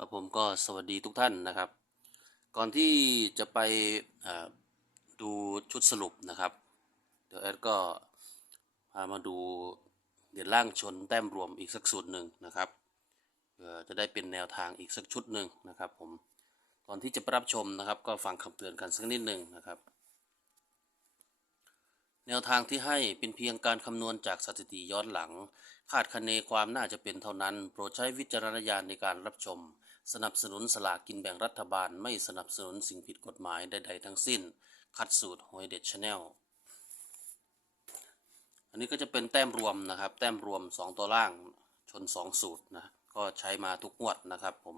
ครับผมก็สวัสดีทุกท่านนะครับ ก่อนที่จะไปดูชุดสรุปนะครับ เดี๋ยวแอดก็พามาดูเด่นล่างชนแต้มรวมอีกสักสูตรหนึ่งนะครับเอ่อจะได้เป็นแนวทางอีกสักชุดหนึ่งนะครับผมก่อนที่จะไปรับชมนะครับ ก็ฟังคำเตือนกันสักนิดหนึ่งนะครับ แนวทางที่ให้เป็นเพียงการคำนวณจากสถิติย้อนหลัง คาดคะเนความน่าจะเป็นเท่านั้น โปรดใช้วิจารณญาณในการรับชม สนับสนุนสลากกินแบ่งรัฐบาลไม่สนับสนุนสิ่งผิดกฎหมายใดๆทั้งสิ้น คัดสูตรหวยเด็ดชาแนลอันนี้ก็จะเป็นแต้มรวมนะครับ แต้มรวม 2 ตัวล่างชน 2 สูตรนะก็ใช้มาทุกงวดนะครับผม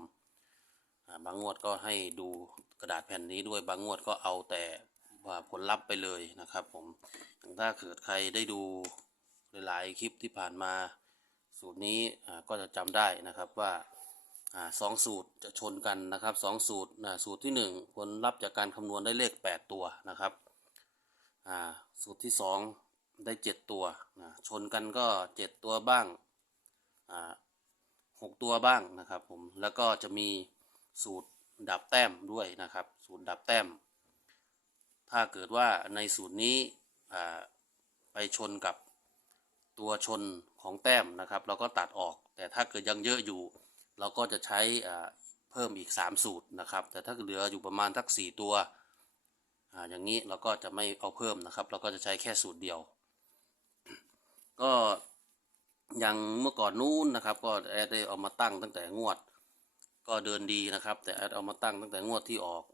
บางงวดก็ให้ดูกระดาษแผ่นนี้ด้วยบางงวดก็เอาแต่ ว่าผลลัพธ์ไปเลยนะครับผมอย่างถ้าเกิดใครได้ดูหลาย ๆ คลิปที่ผ่านมา สูตรนี้ก็จะจำได้นะครับว่าสองสูตรจะชนกันนะครับสองสูตรสูตรที่หนึ่งผลลัพธ์จากการคำนวณได้เลข 8 ตัวนะครับสูตรที่สองได้ 7 ตัวชนกันก็ 7 ตัวบ้างหกตัวบ้างนะครับผมแล้วก็จะมีสูตรดับแต้มด้วยนะครับ สูตรดับแต้ม ถ้าเกิดว่าในสูตรนี้ไปชนกับตัวชนของแต้มนะครับ เราก็ตัดออก แต่ถ้าเกิดยังเยอะอยู่ เราก็จะใช้เพิ่มอีก 3 สูตรนะครับ แต่ถ้าเหลืออยู่ประมาณทัก 4 ตัวออย่างนี้เราก็จะไม่เอาเพิ่มนะครับ เราก็จะใช้แค่สูตรเดียว ก็อย่างเมื่อก่อนนู้นนะครับ ก็แอดได้เอามาตั้งตั้งแต่งวด ก็เดินดีนะครับ แต่แอดเอามาตั้งตั้งแต่งวดที่ออก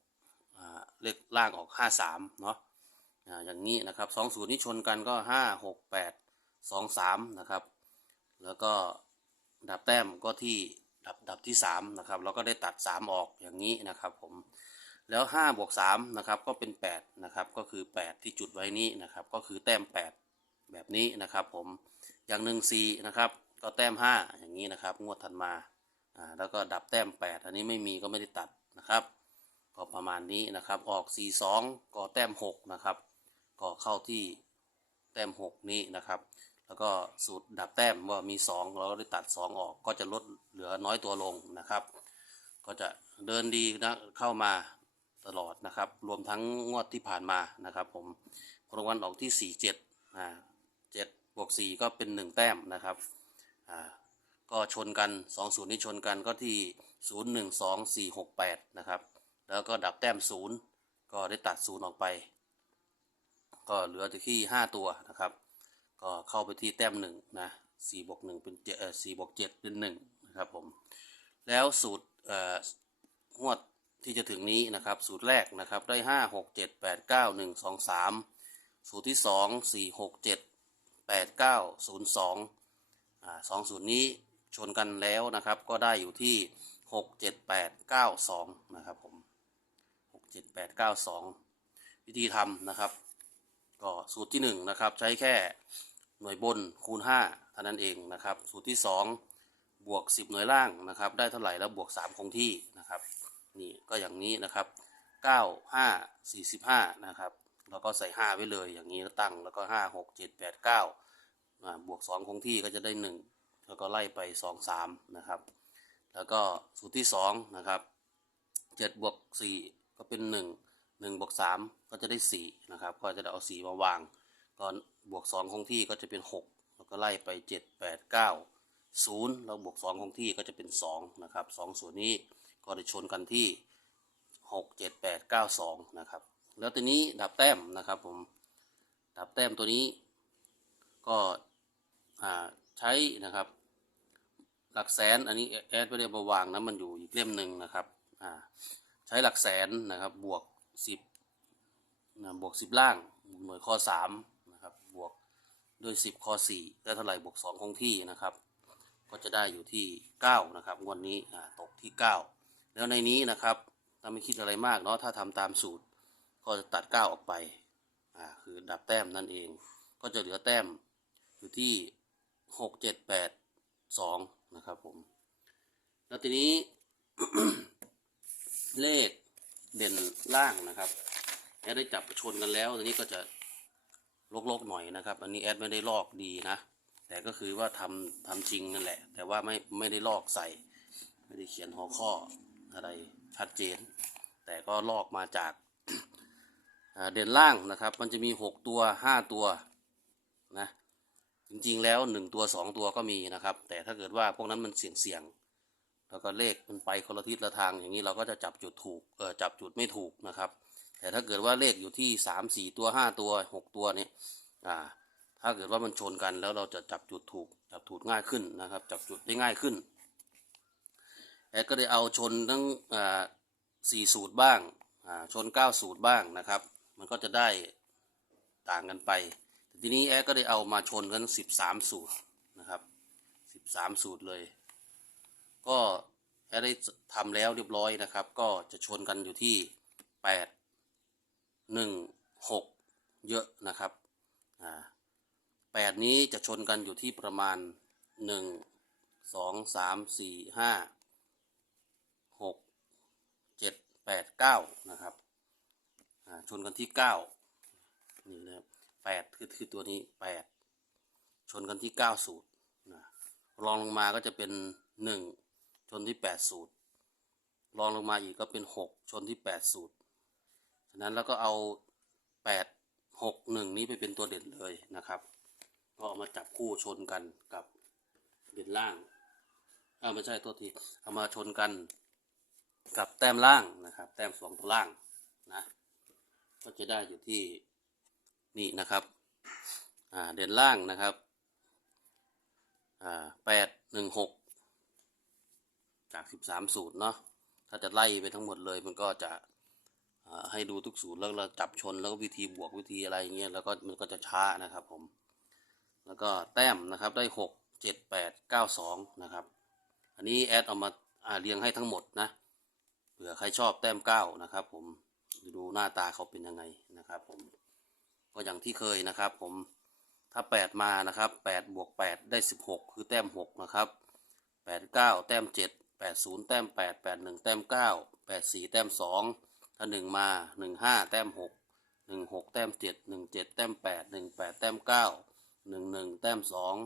เลขล่างออกห้าสามเนาะอย่างนี้นะครับสองสูตรนี้ชนกันก็ห้าหกแปดสองสามนะครับ แล้วก็ดับแต้มก็ที่ดับดับที่สามนะครับ เราก็ได้ตัดสามออกอย่างนี้นะครับผมแล้วห้าบวกสามนะครับก็เป็นแปดนะครับ ก็คือแปดที่จุดไว้นี้นะครับ ก็คือแต้มแปดแบบนี้นะครับผมอย่างหนึ่งสี่นะครับ ก็แต้มห้าอย่างนี้นะครับ งวดถัดมาอ่าแล้วก็ดับแต้มแปดอันนี้ไม่มีก็ไม่ได้ตัดนะครับ ก็ประมาณนี้นะครับ ออก 4 2ก็แต้ม 6 นะครับก็เข้าที่แต้ม 6 นี้นะครับ แล้วก็สูตรดับแต้มว่ามี 2 เราก็ได้ตัด 2 ออกก็จะลดเหลือน้อยตัวลงนะครับ ก็จะเดินดีนะเข้ามาตลอดนะครับ รวมทั้งงวดที่ผ่านมานะครับผมรางวัลออกที่ 4 7อ่า7บวก4ก็เป็น 1 แต้มนะครับอ่าก็ชนกัน2ศูนย์นี้ชนกันก็ที่ 0 1 2 4 6 8 นะครับ แล้วก็ดับแต้มศูนย์ก็ได้ตัดศูนย์ออกไป ก็เหลือแต่ที่5ตัวนะครับ ก็เข้าไปที่แต้มหนึ่งนะ4บวก1เป็นเจ็ดเอ่อบวก7เป็น1นะครับผม แล้วสูตรเอ่องวดที่จะถึงนี้นะครับ สูตรแรกนะครับได้5 6 7 8 9 1 2 3สูตรที่2 4 6 7 8 9 0 2อ่าสองศูนย์นี้ชนกันแล้วนะครับ ก็ได้อยู่ที่หกเจ็ดแปดเก้าสองนะครับผม จ็ดแปดเก้าสองวิธีทำนะครับ ก็สูตรที่หนึ่งนะครับ ใช้แค่หน่วยบนคูณห้าเท่านั้นเองนะครับ สูตรที่สองบวกสิบหน่วยล่างนะครับ ได้เท่าไหร่แล้วบวกสามคงที่นะครับ นี่ก็อย่างนี้นะครับเก้าห้าสี่สิบห้านะครับแล้วก็ใส่ห้าไว้เลยอย่างนี้แล้วตั้งแล้วก็ห้าหกเจ็ดแปดเก้าอ่าบวกสองคงที่ก็จะได้หนึ่งแล้วก็ไล่ไปสองสามนะครับ แล้วก็สูตรที่สองนะครับเจ็ดบวกสี่ ก็เป็นหนึ่งหนึ่งบวกสามก็จะได้สี่นะครับ ก็จะได้เอาสี่มาวางก็บวกสองคงที่ก็จะเป็นหกแล้วก็ไล่ไปเจ็ดแปดเก้าศูนย์แล้วบวกสองคงที่ก็จะเป็นสองนะครับสองส่วนนี้ก็ได้ชนกันที่หกเจ็ดแปดเก้าสองนะครับ แล้วตัวนี้ดับแต้มนะครับผมดับแต้มตัวนี้ก็ใช้นะครับหลักแสนอันนี้แอดไม่ได้มาวางนะมันอยู่อีกเล่มหนึ่งนะครับอ่า ใช้หลักแสนนะครับ บวกสิบนะบวกสิบล่างหน่วยข้อสามนะครับ บวกด้วยสิบข้อสี่ได้เท่าไหร่บวกสองคงที่นะครับ ก็จะได้อยู่ที่เก้านะครับงวดนนี้ตกที่เก้าแล้วในนี้นะครับถ้าไม่คิดอะไรมากเนาะถ้าทำตามสูตร ก็จะตัดเก้าออกไปอ่าคือดับแต้มนั่นเอง ก็จะเหลือแต้มอยู่ที่หกเจ็ดแปดสองนะครับผม แล้วทีนี้ เลขเด่นล่างนะครับ แอดได้จับชนกันแล้วทีนี้ก็จะลกๆหน่อยนะครับ อันนี้แอดไม่ได้ลอกดีนะ แต่ก็คือว่าทำทำจริงนั่นแหละ แต่ว่าไม่ไม่ได้ลอกใส่ ไม่ได้เขียนหัวข้ออะไรชัดเจน แต่ก็ลอกมาจากเด่นล่างนะครับ มันจะมีหกตัวห้าตัวนะจริงๆแล้วหนึ่งตัวสองตัวก็มีนะครับ แต่ถ้าเกิดว่าพวกนั้นมันเสี่ยงเสี่ยงๆ แล้วก็เลขมันไปคนละทิศละทางอย่างนี้เราก็จะจับจุดถูกเออจับจุดไม่ถูกนะครับ แต่ถ้าเกิดว่าเลขอยู่ที่สามสี่ตัวห้าตัวหกตัวเนี่ยอ่าถ้าเกิดว่ามันชนกันแล้วเราจะจับจุดถูกจับถูกง่ายขึ้นนะครับ จับจุดได้ง่ายขึ้นแอดก็ได้เอาชนทั้งอ่าสี่สูตรบ้างอ่าชนเก้าสูตรบ้างนะครับ มันก็จะได้ต่างกันไปทีนี้แอดก็ได้เอามาชนกันสิบสามสูตรนะครับสิบสามสูตรเลย ก็แอดได้ทำแล้วเรียบร้อยนะครับ ก็จะชนกันอยู่ที่แปดหนึ่งหกเยอะนะครับอ่าแปดนี้จะชนกันอยู่ที่ประมาณหนึ่งสองสามสี่ห้าหกเจ็ดแปดเก้านะครับอ่าชนกันที่เก้านี่นะครับแปดคือคือตัวนี้แปดชนกันที่เก้าสูตรนะรองลงมาก็จะเป็นหนึ่ง ชนที่แปดสูตรรองลงมาอีกก็เป็นหกชนที่แปดสูตรฉะนั้นแล้วก็เอาแปดหกหนึ่งนี้ไปเป็นตัวเด่นเลยนะครับ ก็เอามาจับคู่ชนกันกับเด่นล่างอ่าไม่ใช่โทษทีเอามาชนกันกับแต้มล่างนะครับ แต้มสองตัวล่างนะก็จะได้อยู่ที่นี่นะครับอ่าเด่นล่างนะครับอ่าแปดหนึ่งหก จากสิบสามสูตรเนาะถ้าจะไล่ไปทั้งหมดเลยมันก็จะให้ดูทุกสูตรแล้วเราจับชนแล้วก็วิธีบวกวิธีอะไรเงี้ยแล้วก็มันก็จะช้านะครับผม แล้วก็แต้มนะครับได้หกเจ็ดแปดเก้าสองนะครับอันนี้แอดเอามาาเรียงให้ทั้งหมดนะเผื่อใครชอบแต้มเก้านะครับผมดูหน้าตาเขาเป็นยังไงนะครับผมก็อย่างที่เคยนะครับผมถ้าแปดมานะครับแปดบวกแปดได้สิบหกคือแต้มหกนะครับแปดเก้าแต้มเจ็ดแปดศูนย์แต้มแปดแปดหนึ่งแต้มเก้าแปดสี่แต้มสองถ้าหนึ่งมาหนึ่งห้าแต้มหกหนึ่งหกแต้มเจ็ดหนึ่งเจ็ดแต้มแปดหนึ่งแปดแต้มเก้าหนึ่งหนึ่งแต้มสอง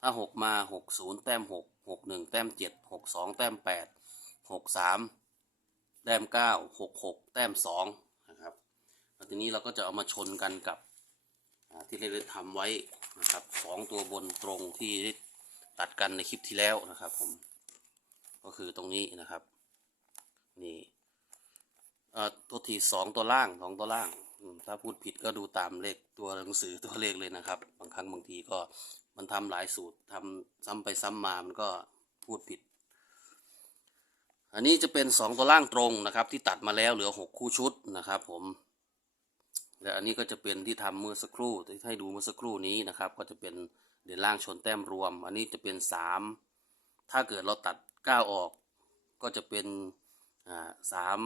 ถ้าหกมาหกศูนย์แต้มหกหกหนึ่งแต้มเจ็ดหกสองแต้มแปดหกสามแต้มเก้าหกหกแต้มสองนะครับแล้วทีนี้เราก็จะเอามาชนกันกับที่เราได้ทำไว้นะครับสองตัวบนตรงที่ตัดกันในคลิปที่แล้วนะครับผม ก็คือตรงนี้นะครับ นี่เอ่อตัวทีสองตัวล่างสองตัวล่าง ถ้าพูดผิดก็ดูตามเลขตัวหนังสือตัวเลขเลยนะครับ บางครั้งบางทีก็มันทำหลายสูตรทำซ้ำไปซ้ำมามันก็พูดผิด อันนี้จะเป็นสองตัวล่างตรงนะครับ ที่ตัดมาแล้วเหลือหกคู่ชุดนะครับ ผมและอันนี้ก็จะเป็นที่ทำเมื่อสักครู่ที่ให้ดูเมื่อสักครู่นี้นะครับ ก็จะเป็นเด่นล่างชนแต้มรวม อันนี้จะเป็นสามถ้าเกิดเราตัด ก้าออกก็จะเป็นอ่าสาม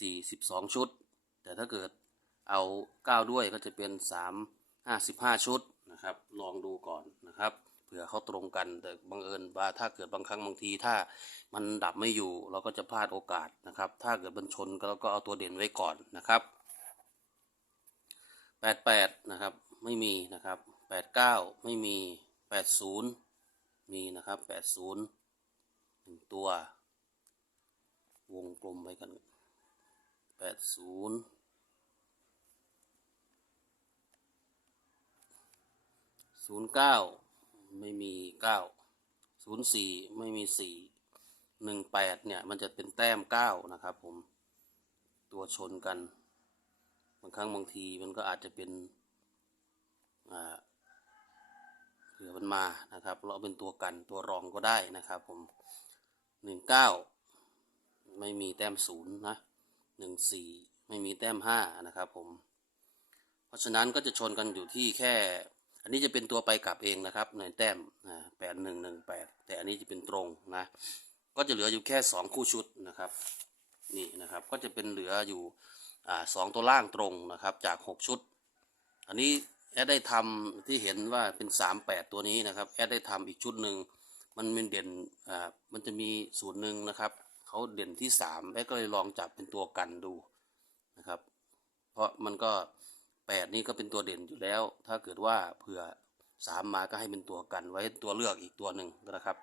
สี่สิบสองชุด แต่ถ้าเกิดเอาเก้าด้วยก็จะเป็นสามห้าสิบห้าชุดนะครับ ลองดูก่อนนะครับเผื่อเขาตรงกันแต่บังเอิญว่าถ้าเกิดบางครั้งบางทีถ้ามันดับไม่อยู่เราก็จะพลาดโอกาสนะครับ ถ้าเกิดมันชนก็เราก็เอาตัวเด่นไว้ก่อนนะครับแปดแปดนะครับไม่มีนะครับแปดเก้าไม่มีแปดศูนย์มีนะครับแปดศูนย์ หนึ่งตัว วงกลมไว้กันแปดศูนย์ศูนย์เก้าไม่มีเก้าศูนย์สี่ไม่มีสี่หนึ่งแปดเนี่ย มันจะเป็นแต้มเก้านะครับผม ตัวชนกัน บางครั้งบางทีมันก็อาจจะเป็นอ่าเผื่อมันมานะครับ เราเป็นตัวกันตัวรองก็ได้นะครับผม หนึ่งเก้าไม่มีแต้มศูนย์นะหนึ่งสี่ไม่มีแต้มห้านะครับผม เพราะฉะนั้นก็จะชนกันอยู่ที่แค่ อันนี้จะเป็นตัวไปกลับเองนะครับในแต้มแปดหนึ่งหนึ่งแปดแต่อันนี้จะเป็นตรงนะ ก็จะเหลืออยู่แค่สองคู่ชุดนะครับนี่นะครับก็จะเป็นเหลืออยู่อสองตัวล่างตรงนะครับจากหกชุด อันนี้แอดได้ทำที่เห็นว่าเป็นสามแปดตัวนี้นะครับแอดได้ทำอีกชุดหนึ่ง มันเป็นเด่นอ่ามันจะมีสูตรหนึ่งนะครับเขาเด่นที่สามแอดก็เลยลองจับเป็นตัวกันดูนะครับ เพราะมันก็แปดนี่ก็เป็นตัวเด่นอยู่แล้ว ถ้าเกิดว่าเผื่อสามมาก็ให้เป็นตัวกันไว้ตัวเลือกอีกตัวหนึ่งนะครับ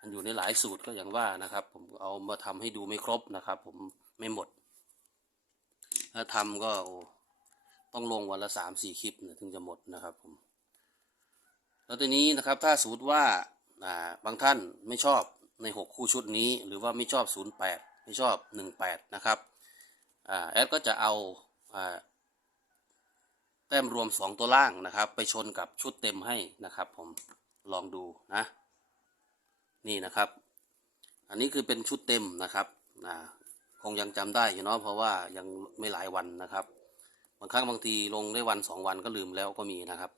มันอยู่ในหลายสูตรก็อย่างว่านะครับ ผมเอามาทำให้ดูไม่ครบนะครับ ผมไม่หมด ถ้าทำก็ต้องลงวันละสามสี่คลิปถึงจะหมดนะครับผม แล้วทีนี้นะครับถ้าสมมติว่า บางท่านไม่ชอบในหกคู่ชุดนี้ หรือว่าไม่ชอบศูนย์แปดไม่ชอบหนึ่งแปดนะครับอแอดก็จะเอาอาแต้มรวมสองตัวล่างนะครับ ไปชนกับชุดเต็มให้นะครับผมลองดูนะ นี่นะครับ อันนี้คือเป็นชุดเต็มนะครับคงยังจำได้อยู่เนาะเพราะว่ายังไม่หลายวันนะครับ บางครั้งบางทีลงได้วันสองวันก็ลืมแล้วก็มีนะครับ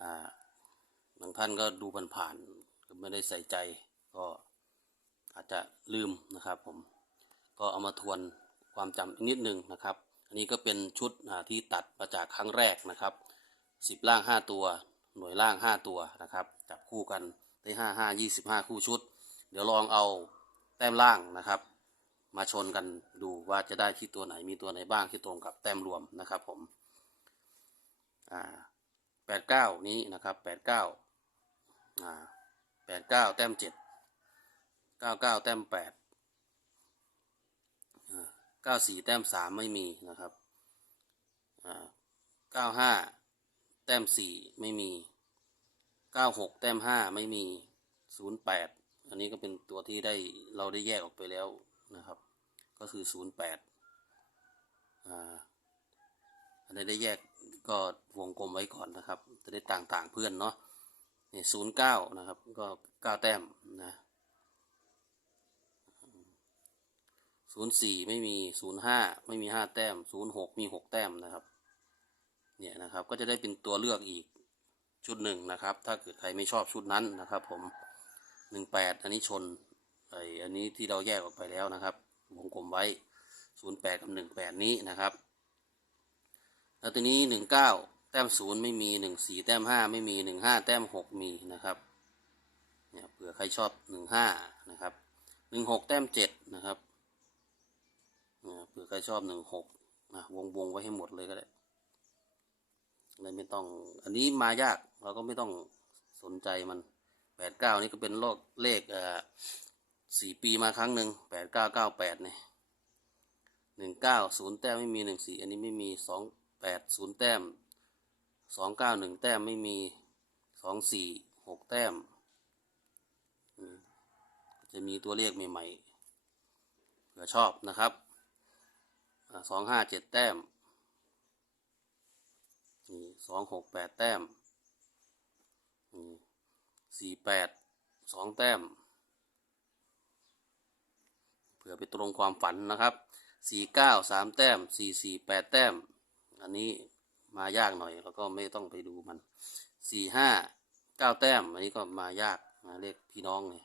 อ่า บางท่านก็ดูผ่านๆก็ไม่ได้ใส่ใจ ก็อาจจะลืมนะครับผม ก็เอามาทวนความจำนิดนึงนะครับ อันนี้ก็เป็นชุดที่ตัดมาจากครั้งแรกนะครับสิบล่างห้าตัว หน่วยล่างห้าตัวนะครับ จับคู่กันได้ห้าห้ายี่สิบห้าคู่ชุด เดี๋ยวลองเอาแต้มล่างนะครับ มาชนกันดูว่าจะได้ที่ตัวไหนมีตัวไหนบ้างที่ตรงกับแต้มรวมนะครับผมอ่าแปดเก้านี้นะครับแปดเก้า แปดเก้าแต้มเจ็ดเก้าเก้าแต้มแปดเก้าสี่แต้มสามไม่มีนะครับเก้าห้าแต้มสี่ไม่มีเก้าหกแต้มห้าไม่มีศูนย์แปดอันนี้ก็เป็นตัวที่ได้เราได้แยกออกไปแล้วนะครับ ก็คือศูนย์แปดอันนี้ได้แยกก็วงกลมไว้ก่อนนะครับ จะได้ต่างๆเพื่อนเนาะ นี่ศูนย์เก้านะครับ ก็เก้าแต้มนะศูนย์สี่ไม่มีศูนย์ห้าไม่มีห้าแต้มศูนย์หกมีหกแต้มนะครับ เนี่ยนะครับก็จะได้เป็นตัวเลือกอีกชุดหนึ่งนะครับ ถ้าเกิดใครไม่ชอบชุดนั้นนะครับผมหนึ่งแปดอันนี้ชนไออันนี้ที่เราแยกออกไปแล้วนะครับ วงกลมไว้ศูนย์แปดกับหนึ่งแปดนี้นะครับ แล้วตัวนี้หนึ่งเก้า แต้มศูนย์ไม่มีหนึ่งสี่แต้มห้าไม่มีหนึ่งห้าแต้มหกมีนะครับเนี่ยเผื่อใครชอบหนึ่งห้านะครับหนึ่งหกแต้มเจ็ดนะครับเนี่ยเผื่อใครชอบหนึ่งหกนะวงวงไว้ให้หมดเลยก็ได้เลยไม่ต้อง อันนี้มายากเราก็ไม่ต้องสนใจมันแปดเก้านี่ก็เป็นโลกเลขเอ่อสี่ปีมาครั้งหนึ่งแปดเก้าเก้าแปดเนี่ยหนึ่งเก้าศูนย์แต้มไม่มีหนึ่งสี่อันนี้ไม่มีสองแปดศูนย์แต้ม สองเก้าหนึ่งแต้มไม่มีสองสี่หกแต้ม จะมีตัวเลขใหม่ๆเผื่อชอบนะครับสองห้าเจ็ดแต้มนี่สองหกแปดแต้มสี่แปดสองแต้ม เผื่อไปตรงความฝันนะครับสี่เก้าสามแต้มสี่สี่แปดแต้ม อันนี้ มายากหน่อยแล้วก็ไม่ต้องไปดูมันสี่ห้าเก้าแต้มอันนี้ก็มายากมาเลขพี่น้องเนี่ย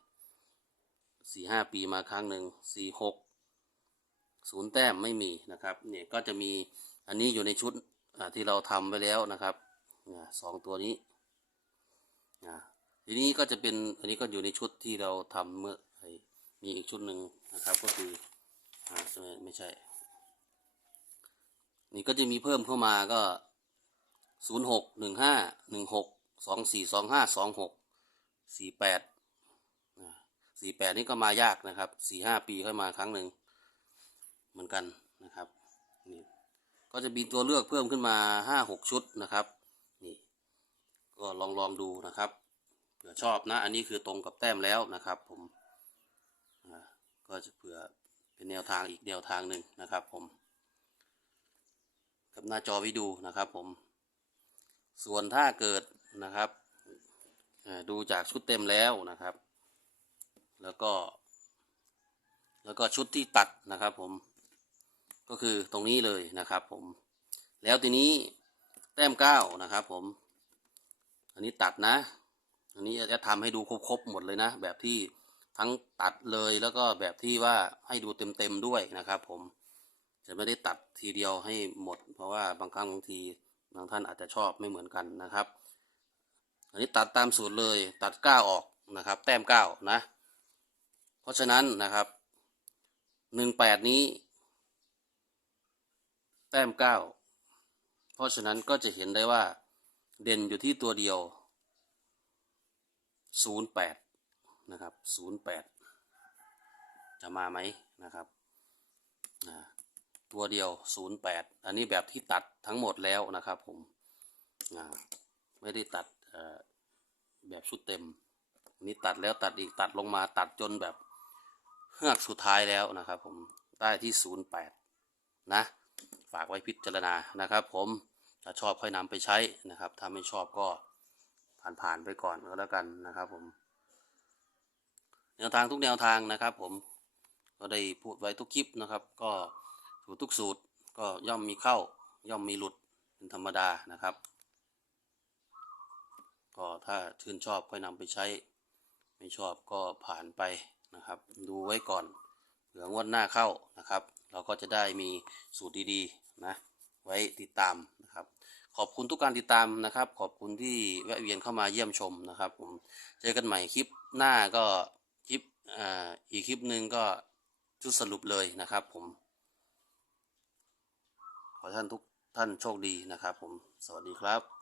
สี่ห้าปีมาครั้งหนึ่งสี่หกศูนย์แต้มไม่มีนะครับเนี่ยก็จะมีอันนี้อยู่ในชุดที่เราทำไปแล้วนะครับสองตัวนี้ทีนี้ก็จะเป็นอันนี้ก็อยู่ในชุดที่เราทำเมื่อไอ้มีอีกชุดหนึ่งนะครับก็คืออ่าไม่ใช่ นี่ก็จะมีเพิ่มเข้ามาก็ ศูนย์หกหนึ่งห้าหนึ่งหกสองสี่สองห้าสองหกสี่แปดสี่แปดนี่ก็มายากนะครับสี่ห้าปีค่อยมาครั้งหนึ่งเหมือนกันนะครับนี่ก็จะมีตัวเลือกเพิ่มขึ้นมาห้าหกชุดนะครับนี่ก็ลองลองดูนะครับเผื่อชอบนะ อันนี้คือตรงกับแต้มแล้วนะครับผมก็จะเผื่อเป็นแนวทางอีกแนวทางหนึ่งนะครับผมกับหน้าจอวิดูนะครับผม ส่วนถ้าเกิดนะครับดูจากชุดเต็มแล้วนะครับ แล้วก็ แล้วก็ชุดที่ตัดนะครับผมก็คือตรงนี้เลยนะครับผม แล้วทีนี้แต้มเก้านะครับผม อันนี้ตัดนะ อันนี้จะทำให้ดูครบๆหมดเลยนะ แบบที่ทั้งตัดเลยแล้วก็แบบที่ว่าให้ดูเต็มๆด้วยนะครับ ผม จะไม่ได้ตัดทีเดียวให้หมด เพราะว่าบางครั้งบางที บางท่านอาจจะชอบไม่เหมือนกันนะครับ อันนี้ตัดตามสูตรเลยตัดเก้าออกนะครับ แต้มเก้านะ เพราะฉะนั้นนะครับหนึ่งแปดนี้ แต้มเก้าเพราะฉะนั้นก็จะเห็นได้ว่า เด่นอยู่ที่ตัวเดียวศูนย์แปดนะครับศูนย์แปดจะมาไหมนะครับอ่า ตัวเดียวศูนย์แปดอันนี้แบบที่ตัดทั้งหมดแล้วนะครับผมไม่ได้ตัดแบบชุดเต็มนนี้ตัดแล้วตัดอีกตัดลงมาตัดจนแบบเฮือกสุดท้ายแล้วนะครับผมได้ที่ศูนย์แปดนะ ฝากไว้พิจารณานะครับ ผมถ้าชอบค่อยนำไปใช้นะครับ ถ้าไม่ชอบก็ผ่านๆไปก่อนก็แล้วกันนะครับผมแนวทางทุกแนวทางนะครับ ผมก็ได้พูดไว้ทุกคลิปนะครับ ก็ สูตรทุกสูตรก็ย่อมมีเข้าย่อมมีหลุดเป็นธรรมดานะครับ ก็ถ้าชื่นชอบค่อยนำไปใช้ ไม่ชอบก็ผ่านไปนะครับ ดูไว้ก่อนเผื่องวดหน้าเข้านะครับ เราก็จะได้มีสูตรดีๆนะไว้ติดตามนะครับ ขอบคุณทุกการติดตามนะครับ ขอบคุณที่แวะเวียนเข้ามาเยี่ยมชมนะครับผมเจอกันใหม่คลิปหน้าก็คลิปอ่าอีกคลิปหนึ่งก็ชุดสรุปเลยนะครับผม อท่านทุกท่านโชคดีนะครับผม สวัสดีครับ